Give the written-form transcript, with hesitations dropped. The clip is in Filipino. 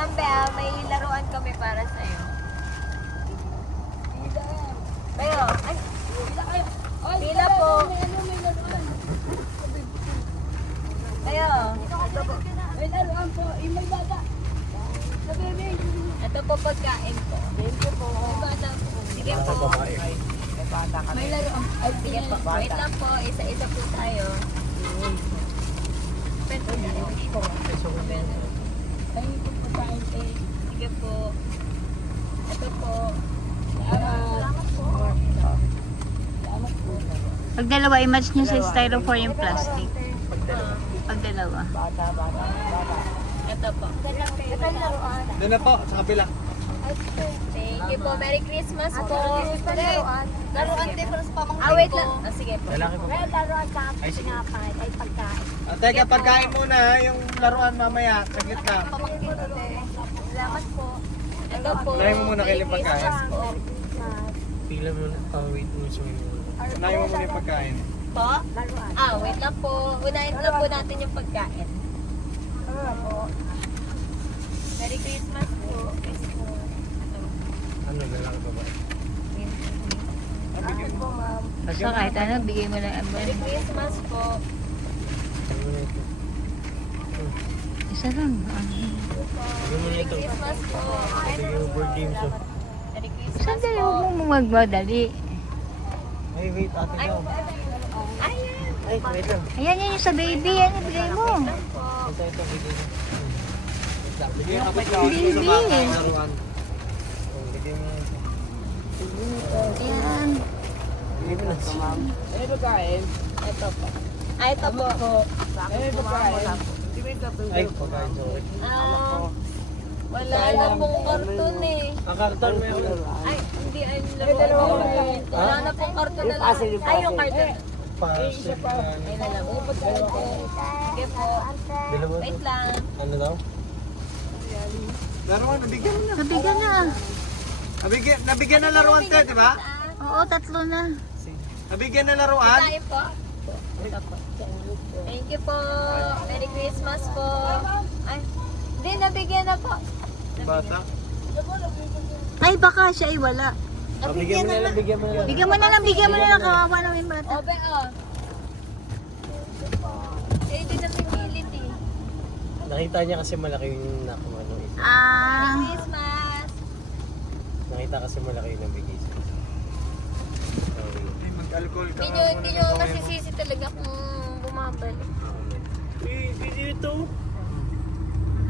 lang, Bea. May laruan kami para sa'yo. Kayo. Ay, pila po. Kayo. May laruan po. May bata. Sa bebe. Ito po pagkain ko. Thank you po. May bata po. Sige po. May laruan. Ay, Sige po. Wait lang po. Isa-isa po tayo. Pwede po. Thank you po sa akin. Sige po. Ito po. Salamat po. Salamat po. Pag dalawa, i-match nyo sa styrofoam yung plastic. Pag dalawa. Ito po. Ito yung laruan. Doon na po, sa kabila. Thank you po. Merry Christmas po. Laruan din pero sa pamangkin Ah, wait lang. Ah, sige po. Lalaki po. Well, laruan sa Ay, sige. pinapay ay pagkain. Teka, pagkain muna ha, yung laruan mamaya. Saglit ka. Pamangkin ko din. Salamat po. Ito po. Unahin mo muna kayo yung Merry pagkain. Christmas po. Pila muna. Wait mo siya. Unahin mo muna yung pagkain. Po? Laruan. Ah, wait lang po. Unahin lang po natin yung pagkain. Laruan po. Merry Christmas po. Ano, lalaki ba ba? Salamat po, ma'am. So kahit ano, bigay mo lang. Merry Christmas po. Isa lang. Merry Christmas po. Ito yung board games. Merry Christmas Sandali, po. huwag mo magmadali. Ay, wait, ate Ay, ko. ayan. Ay, wait lang. Ayan, yan yung sa baby. Yan, ibigay mo. Lang po. Ito, video mo. Wait lang. Bigyan ka pa Baby. laruan. Bigyan mo. Ayan. Bigyan mo na. May pagkain. Ito po. Ah, ito po. May pagkain. Ay, pagkain, sorry. Wala na pong karton eh. Ang karton meron. Ay, hindi ay laruan. Wala na pong karton na lang. Ay, yung karton. Pasok. Ay, na lang. Sige po. Dalawa. Wait lang. Ano daw? Laruan, nabigyan mo na. Nabigyan na. Nabigyan na laruan tayo, di ba? Oo, tatlo na. Nabigyan na laruan. Tayo po. Ito po. Thank you po. Merry Christmas po. Ay, hindi, nabigyan na po. Bata. Ay, baka siya ay wala. Bigyan mo na lang, bigyan mo na lang. Bigyan mo na lang, bigyan mo na lang. Kawawa naman yung bata. Obe, oh. Eh, hindi na pinilit eh. Nakita niya kasi malaki yung nakuha nung isa. Ah, Merry Christmas. Nakita kasi malaki yung nabigay siya. Sorry. Ay, mag-alcohol ka. Hindi nyo masisisi talaga kung bumabalik. Video ito.